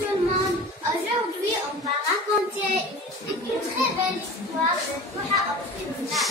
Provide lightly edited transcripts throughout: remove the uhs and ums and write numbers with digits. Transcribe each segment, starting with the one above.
tout le monde. Aujourd'hui, on va raconter une très belle histoire de Souha al-Qibla.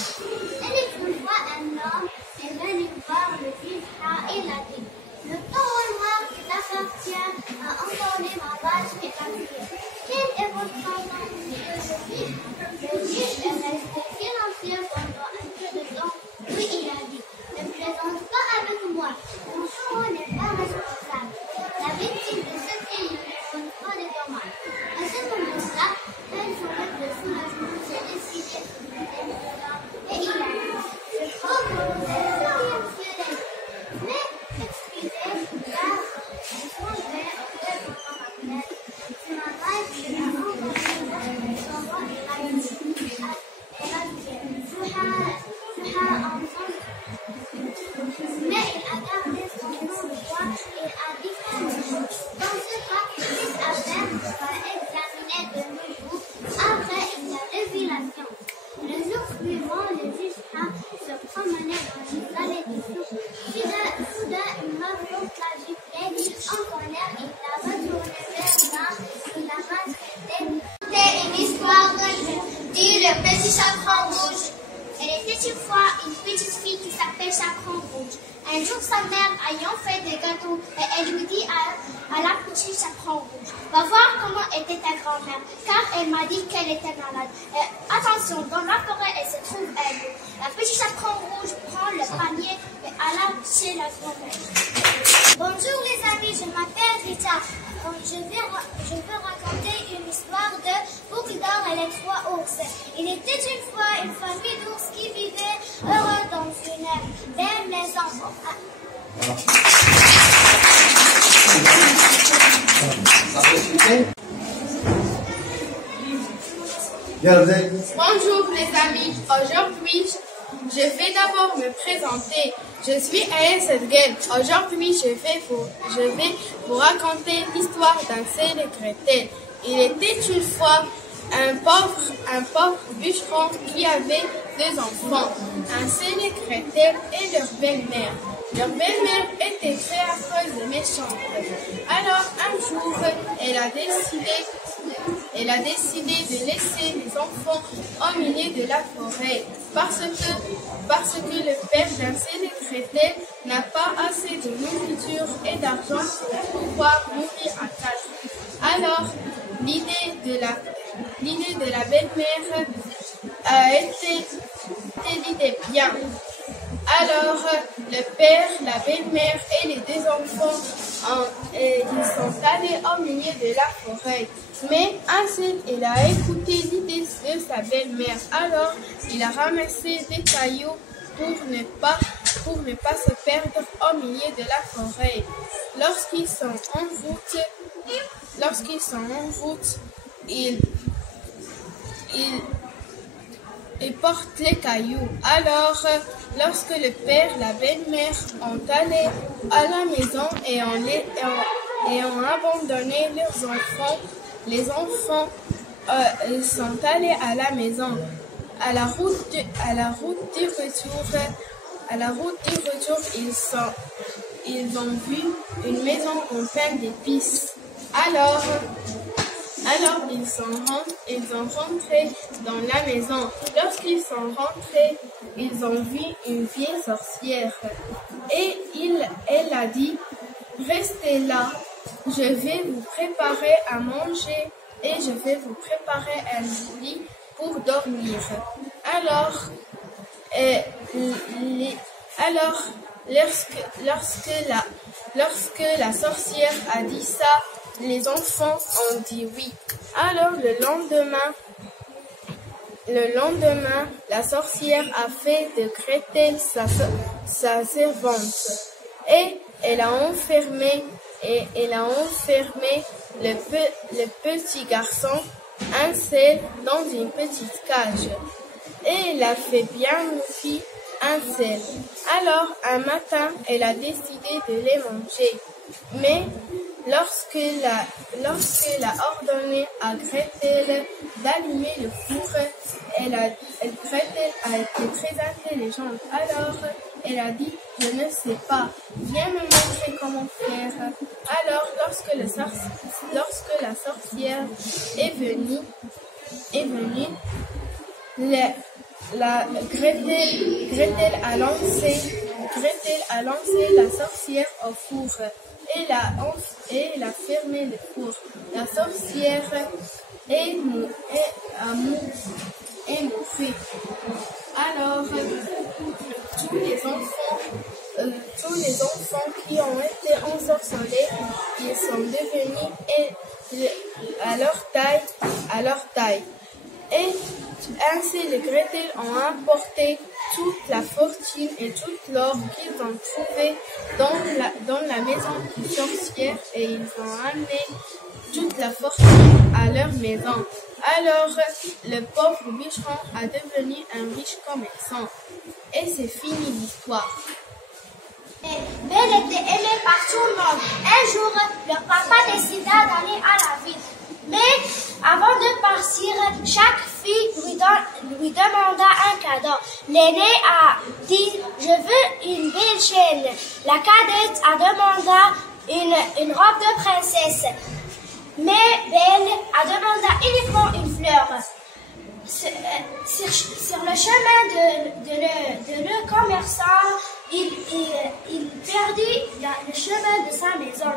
Il est une fois un homme est venu voir le Souha et l'a dit: le taureau noir qui t'appartient a entendu ma vache et a crié. Quel est votre nom, monsieur le juge? Le juge est resté silencieux pendant un peu de temps, puis il a dit: ne plaisante pas avec moi, ton taureau n'est pas responsable. La victime de ce crime ne cause pas de dommages. À ce moment-là, un sourire de soulagement s'est décidé sur le l'homme et il a dit: je crois que vous êtes silencieux, mais excusez, car je suis vrai en fait pendant ma tête. C'est ma vache qui a envoyé votre taureau et l'a dit. Souha enfant. Mais il a gardé son nom de roi et a dit quelque chose. Dans ce cas, cette affaire sera examinée de nouveau après une révélation. Le jour suivant, le juge se promenait dans les allées du souk. Soudain, une rencontre la giflée en colère et l'a retourné vers l'un qui l'a maltraité. C'était une histoire dit le petit chaperon rouge. Elle était une fois une petite fille qui s'appelle Chaperon Rouge. Un jour, sa mère ayant fait des gâteaux, et elle lui dit à la petite Chaperon Rouge: va voir comment était ta grand-mère, car elle m'a dit qu'elle était malade. Et attention, dans la forêt, elle se trouve elle. La petite Chaperon Rouge prend le panier et alla chez la grand-mère. Bonjour les amis, je m'appelle Rita. Je veux raconter une histoire de Boucle d'or et les trois ours. Il était une fois une famille d'ours qui vivait heureux dans une belle maison. Bonjour les amis, aujourd'hui je vais d'abord me présenter. Je suis Aya Sedgel. Aujourd'hui je vais vous raconter l'histoire d'un Hansel et Gretel. Il était une fois un pauvre bûcheron qui avait deux enfants, Hansel et Gretel et leur belle-mère. Leur belle-mère était très affreuse et méchante. Alors un jour, elle a décidé de laisser les enfants au milieu de la forêt parce que le père d'Hansel et Gretel n'a pas assez de nourriture et d'argent pour pouvoir mourir à tâche. Alors, l'idée de la belle-mère a été l'idée bien. Alors, le père, la belle-mère et les deux enfants, ils sont allés au milieu de la forêt. Mais Hansel, il a écouté l'idée de sa belle-mère. Alors, il a ramassé des cailloux pour ne pas se perdre au milieu de la forêt. Lorsqu'ils sont en route, ils portent les cailloux. Alors, lorsque le père et la belle-mère ont allé à la maison et ont abandonné leurs enfants, les enfants sont allés à la maison. À la route du retour, ils ont vu une maison en plein d'épices. Alors ils sont rentrés dans la maison. Lorsqu'ils sont rentrés, ils ont vu une vieille sorcière. Et elle a dit: restez là, je vais vous préparer à manger et je vais vous préparer un lit pour dormir. Alors, lorsque la sorcière a dit ça, les enfants ont dit oui. Alors le lendemain, la sorcière a fait de Gretel sa servante et elle a enfermé le petit garçon Hansel dans une petite cage. Et elle a fait bien nourrir Hansel. Alors un matin, elle a décidé de les manger. Mais lorsqu'elle a ordonné à Gretel d'allumer le four, Gretel a été très intelligente. Alors Elle a dit, je ne sais pas, viens me montrer comment faire. Alors, lorsque la sorcière est venue, Gretel a lancé la sorcière au four et elle a fermé le four. La sorcière est morte. Alors, tous les enfants qui ont été ensorcelés, ils sont devenus à leur taille. Et ainsi les Gretel ont apporté toute la fortune et toute l'or qu'ils ont trouvé dans la maison du sorcière et ils ont amené toute la fortune à leur maison. Alors le pauvre bûcheron a devenu un riche commerçant. Et c'est fini l'histoire. Belle était aimée par tout le monde. Un jour, leur papa décida d'aller à la ville. Mais avant de partir, chaque fille lui demanda un cadeau. L'aînée a dit « Je veux une belle chaîne ». La cadette a demandé une robe de princesse. Mais Belle a demandé uniquement une fleur. Sur le chemin de le commerçant, il perdit le chemin de sa maison.